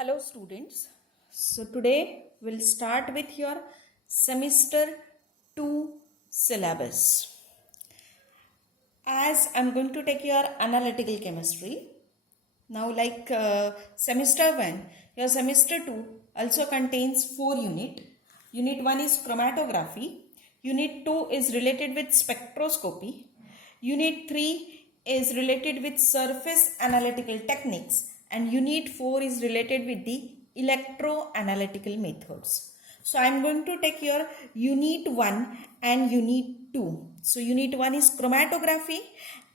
Hello students. So today we'll start with your semester 2 syllabus. As I'm going to take your analytical chemistry. Now semester 1, your semester 2 also contains 4 units. Unit 1 is chromatography. Unit 2 is related with spectroscopy. Unit 3 is related with surface analytical techniques. And Unit 4 is related with the electroanalytical methods. So I am going to take your Unit 1 and Unit 2. So Unit 1 is chromatography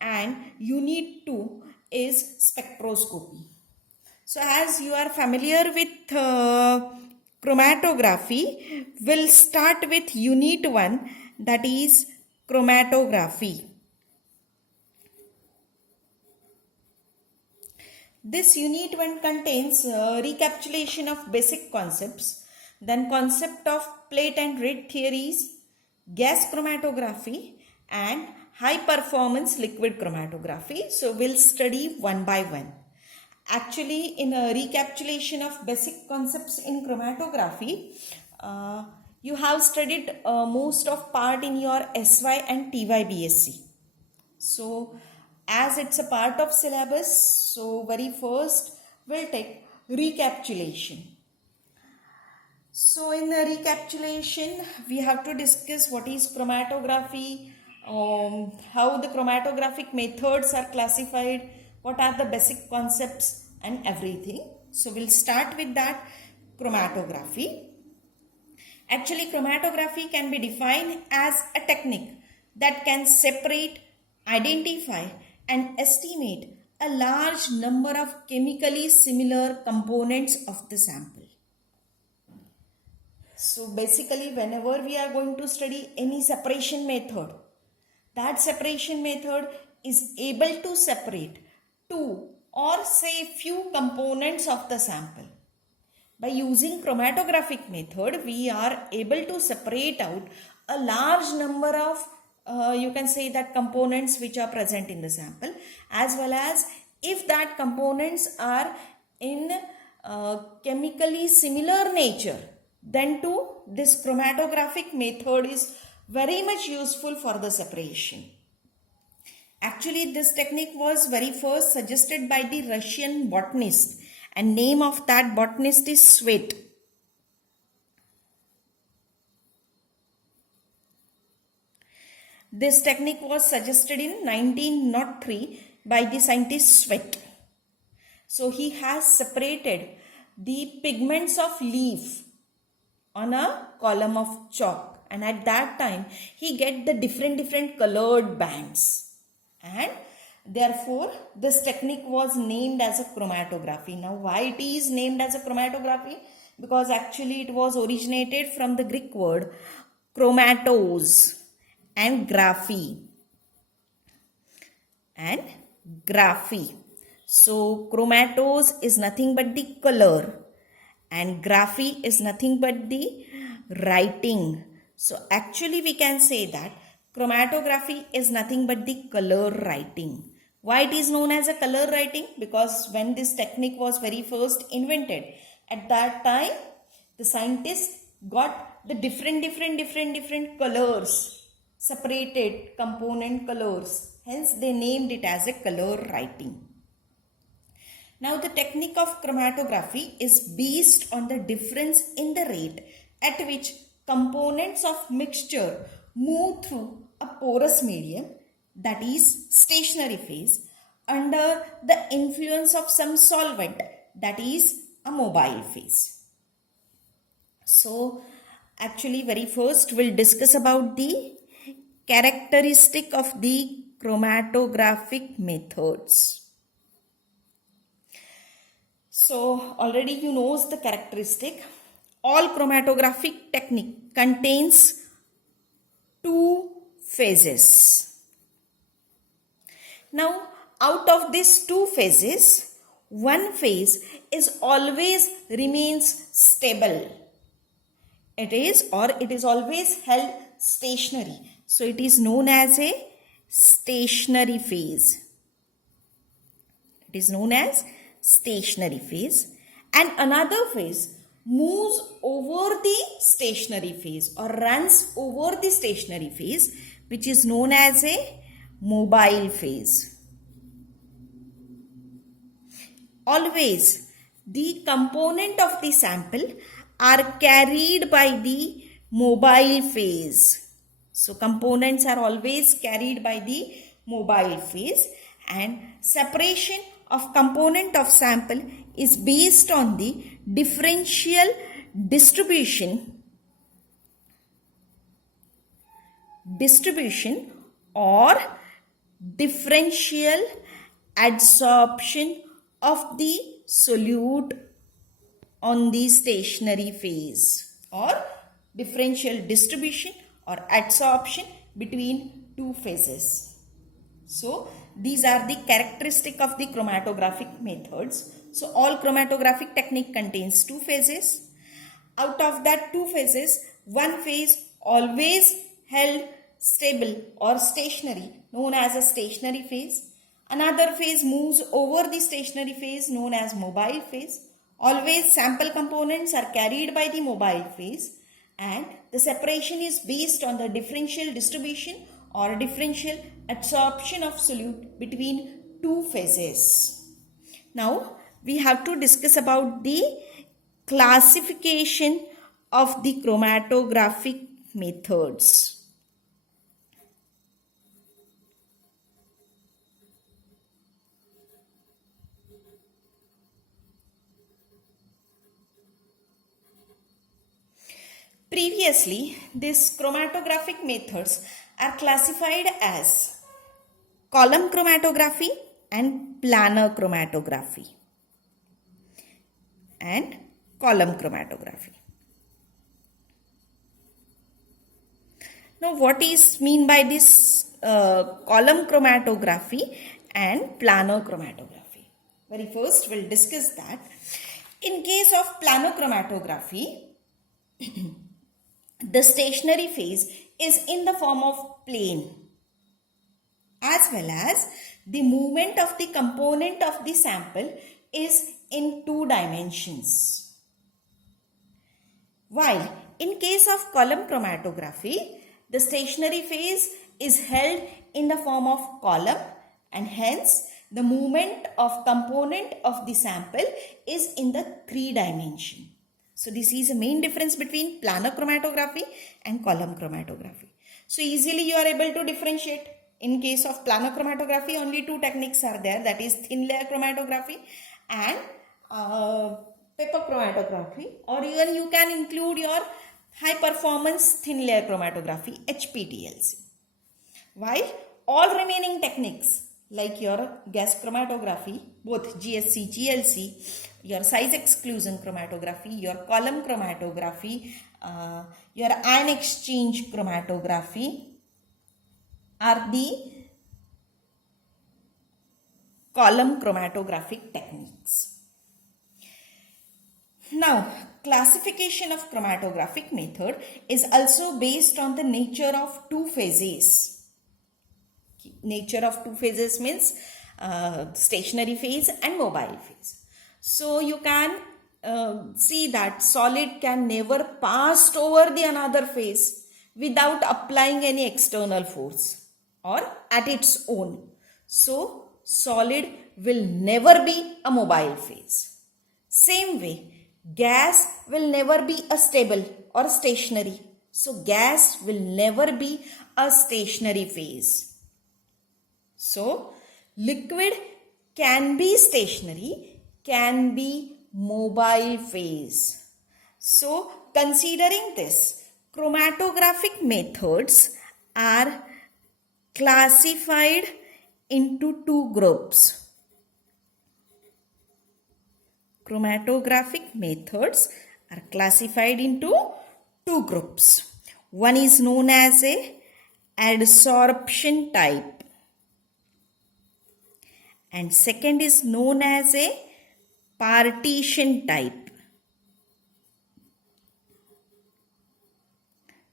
and Unit 2 is spectroscopy. So as you are familiar with chromatography, we'll start with Unit 1, that is chromatography. This Unit 1 contains recapitulation of basic concepts, then concept of plate and red theories, gas chromatography and high performance liquid chromatography. So we'll study one by one. Actually, in a recapitulation of basic concepts in chromatography, you have studied most of part in your SY and TY BSc. So as it's a part of syllabus, so very first we'll take recapitulation. So in the recapitulation, we have to discuss what is chromatography, how the chromatographic methods are classified, what are the basic concepts and everything. So we'll start with that chromatography. Actually, chromatography can be defined as a technique that can separate, identify and estimate a large number of chemically similar components of the sample. So basically, whenever we are going to study any separation method, that separation method is able to separate two or say few components of the sample. By using chromatographic method, we are able to separate out a large number of you can say that components which are present in the sample, as well as if that components are in chemically similar nature, then too this chromatographic method is very much useful for the separation. Actually, this technique was very first suggested by the Russian botanist, and name of that botanist is Sweat. This technique was suggested in 1903 by the scientist Sweat. So he has separated the pigments of leaf on a column of chalk, and at that time he get the different colored bands, and therefore this technique was named as a chromatography. Now why it is named as a chromatography? Because actually it was originated from the Greek word chromatos and graphy. So chromatos is nothing but the color and graphy is nothing but the writing. So actually we can say that chromatography is nothing but the color writing. Why it is known as a color writing? Because when this technique was very first invented, at that time the scientists got the different colors, separated component colors. Hence they named it as a color writing. Now the technique of chromatography is based on the difference in the rate at which components of mixture move through a porous medium, that is stationary phase, under the influence of some solvent, that is a mobile phase. So actually very first we'll discuss about the characteristic of the chromatographic methods. So already you know the characteristic. All chromatographic technique contains two phases. Now out of these two phases, one phase is always remains stable. It is always held stationary. So it is known as a stationary phase. It is known as stationary phase. and another phase moves over the stationary phase or runs over the stationary phase, which is known as a mobile phase. Always the component of the sample are carried by the mobile phase. So components are always carried by the mobile phase, and separation of component of sample is based on the differential distribution or differential adsorption of the solute on the stationary phase, or differential distribution or adsorption between two phases. So these are the characteristic of the chromatographic methods. So all chromatographic technique contains two phases. Out of that two phases, one phase always held stable or stationary, known as a stationary phase. Another phase moves over the stationary phase, known as mobile phase. Always sample components are carried by the mobile phase, and the separation is based on the differential distribution or differential adsorption of solute between two phases. Now we have to discuss about the classification of the chromatographic methods. Previously, these chromatographic methods are classified as column chromatography and planar chromatography and column chromatography. Now, what is mean by this column chromatography and planar chromatography? Very first, we'll discuss that. In case of planar chromatography, the stationary phase is in the form of plane, as well as the movement of the component of the sample is in two dimensions. While in case of column chromatography, the stationary phase is held in the form of column, and hence the movement of component of the sample is in the three dimension. So this is a main difference between planar chromatography and column chromatography. So easily you are able to differentiate. In case of planar chromatography, only two techniques are there, that is thin layer chromatography and paper chromatography, or even you can include your high performance thin layer chromatography, HPTLC. While all remaining techniques like your gas chromatography, both GSC, GLC, your size exclusion chromatography, your column chromatography, your ion exchange chromatography are the column chromatographic techniques. Now, classification of chromatographic method is also based on the nature of two phases. Nature of two phases means stationary phase and mobile phase. So you can see that solid can never pass over the another phase without applying any external force or at its own. So solid will never be a mobile phase. Same way, gas will never be a stable or stationary. So gas will never be a stationary phase. So liquid can be stationary, can be mobile phase. So considering this, chromatographic methods are classified into two groups. Chromatographic methods are classified into two groups. One is known as a adsorption type, and second is known as a partition type.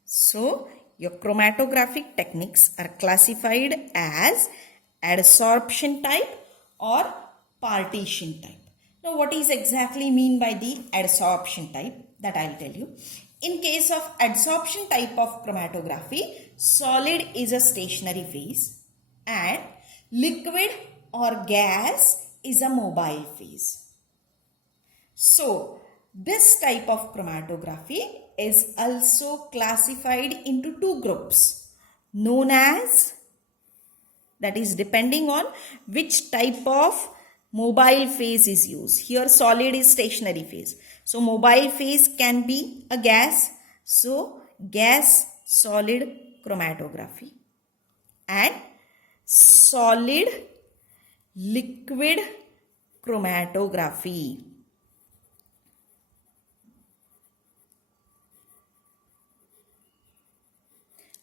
So your chromatographic techniques are classified as adsorption type or partition type. Now, what is exactly mean by the adsorption type? That I'll tell you. In case of adsorption type of chromatography, solid is a stationary phase and liquid or gas is a mobile phase. So, this type of chromatography is also classified into two groups known as, that is depending on which type of mobile phase is used. Here solid is stationary phase. So mobile phase can be a gas. So gas solid chromatography and solid liquid chromatography.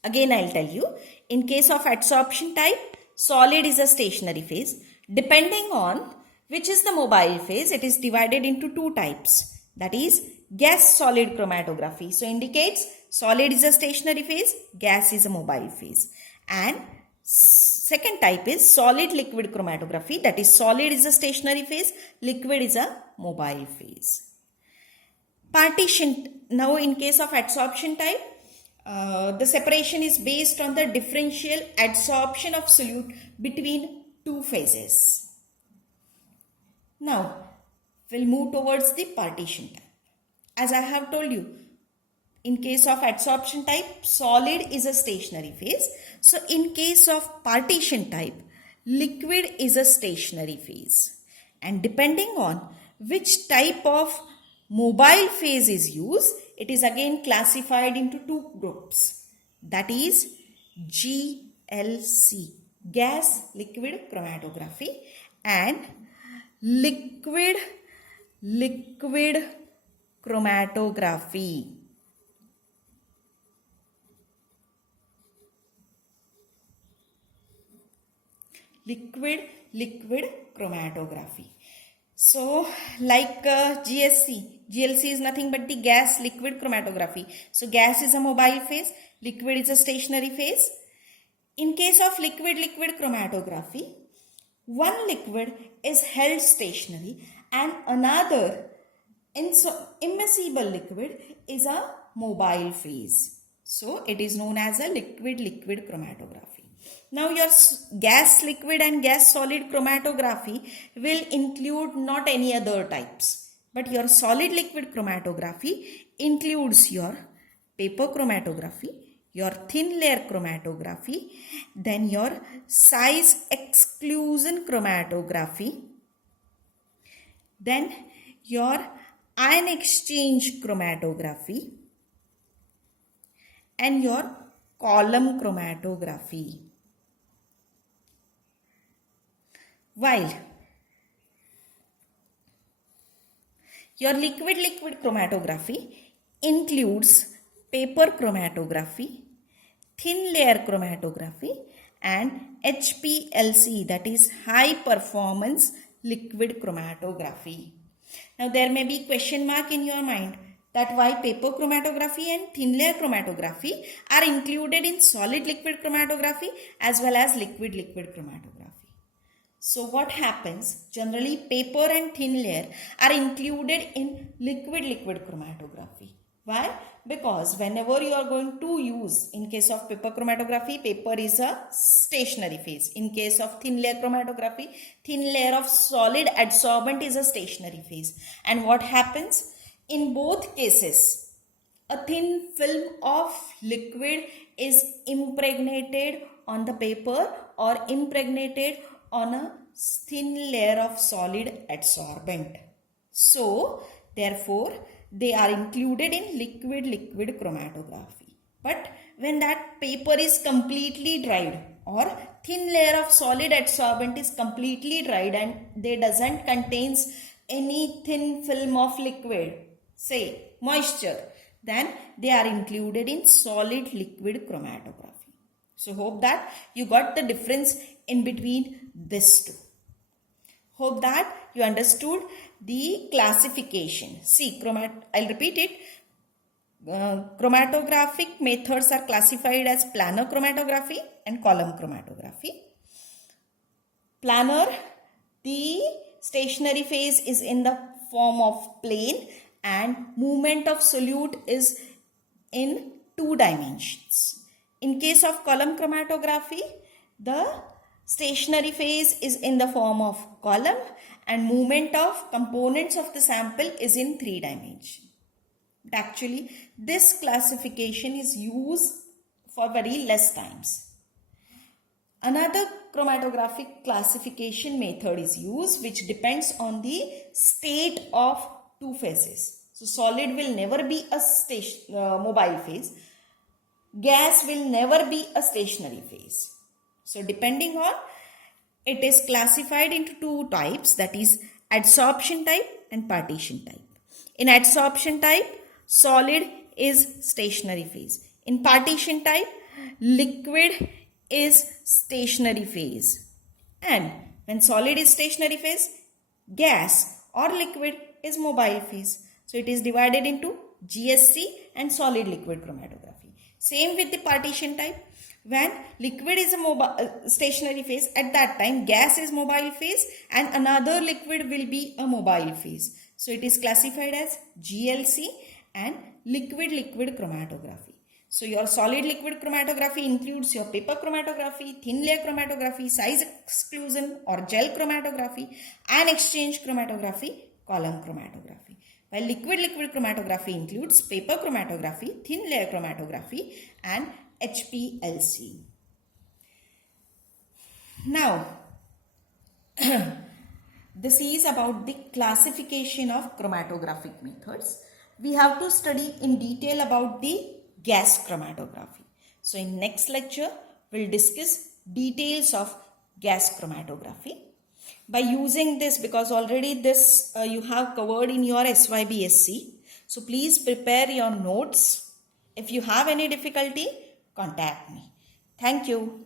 Again, I'll tell you, in case of adsorption type, solid is a stationary phase. Depending on which is the mobile phase, it is divided into two types. That is gas solid chromatography. So indicates solid is a stationary phase, gas is a mobile phase. And second type is solid liquid chromatography. That is solid is a stationary phase, liquid is a mobile phase. Partition. Now in case of adsorption type, the separation is based on the differential adsorption of solute between two phases. Now, we'll move towards the partition type. As I have told you, in case of adsorption type, solid is a stationary phase. So, in case of partition type, liquid is a stationary phase. And depending on which type of mobile phase is used, it is again classified into two groups. That is GLC, gas liquid chromatography, and liquid chromatography. Liquid chromatography. So like GLC is nothing but the gas liquid chromatography. So gas is a mobile phase, liquid is a stationary phase. In case of liquid chromatography, one liquid is held stationary and another immiscible liquid is a mobile phase. So it is known as a liquid chromatography. Now your gas liquid and gas solid chromatography will include not any other types, but your solid liquid chromatography includes your paper chromatography, your thin layer chromatography, then your size exclusion chromatography, then your ion exchange chromatography, and your column chromatography. While your liquid chromatography includes paper chromatography, thin layer chromatography, and HPLC, that is high performance liquid chromatography. Now there may be question mark in your mind that why paper chromatography and thin layer chromatography are included in solid liquid chromatography as well as liquid chromatography. So what happens, generally paper and thin layer are included in liquid chromatography. Why? Because whenever you are going to use, in case of paper chromatography, paper is a stationary phase. In case of thin layer chromatography, thin layer of solid adsorbent is a stationary phase. And what happens? In both cases, a thin film of liquid is impregnated on the paper or impregnated on a thin layer of solid adsorbent. So, therefore, they are included in liquid chromatography. But when that paper is completely dried or thin layer of solid adsorbent is completely dried and they doesn't contains any thin film of liquid, say moisture, then they are included in solid liquid chromatography. So hope that you got the difference in between these two. Hope that you understood the classification. See, I'll repeat it. Chromatographic methods are classified as planar chromatography and column chromatography. Planar, the stationary phase is in the form of plane and movement of solute is in 2 dimensions. In case of column chromatography, the stationary phase is in the form of column and movement of components of the sample is in 3 dimensions. But actually, this classification is used for very less times. Another chromatographic classification method is used which depends on the state of 2 phases. So solid will never be a mobile phase. Gas will never be a stationary phase. So depending on, it is classified into 2 types, that is adsorption type and partition type. In adsorption type, solid is stationary phase. In partition type, liquid is stationary phase. And when solid is stationary phase, gas or liquid is mobile phase. So it is divided into GSC and solid liquid chromatography. Same with the partition type. When liquid is a stationary phase, at that time gas is mobile phase and another liquid will be a mobile phase. So it is classified as GLC and liquid-liquid chromatography. So your solid liquid chromatography includes your paper chromatography, thin layer chromatography, size exclusion or gel chromatography, and exchange chromatography, column chromatography. While liquid-liquid chromatography includes paper chromatography, thin layer chromatography, and HPLC. Now, this is about the classification of chromatographic methods. We have to study in detail about the gas chromatography. So in next lecture, we'll discuss details of gas chromatography. By using this, because already this you have covered in your SYBSC. So please prepare your notes. If you have any difficulty, contact me. Thank you.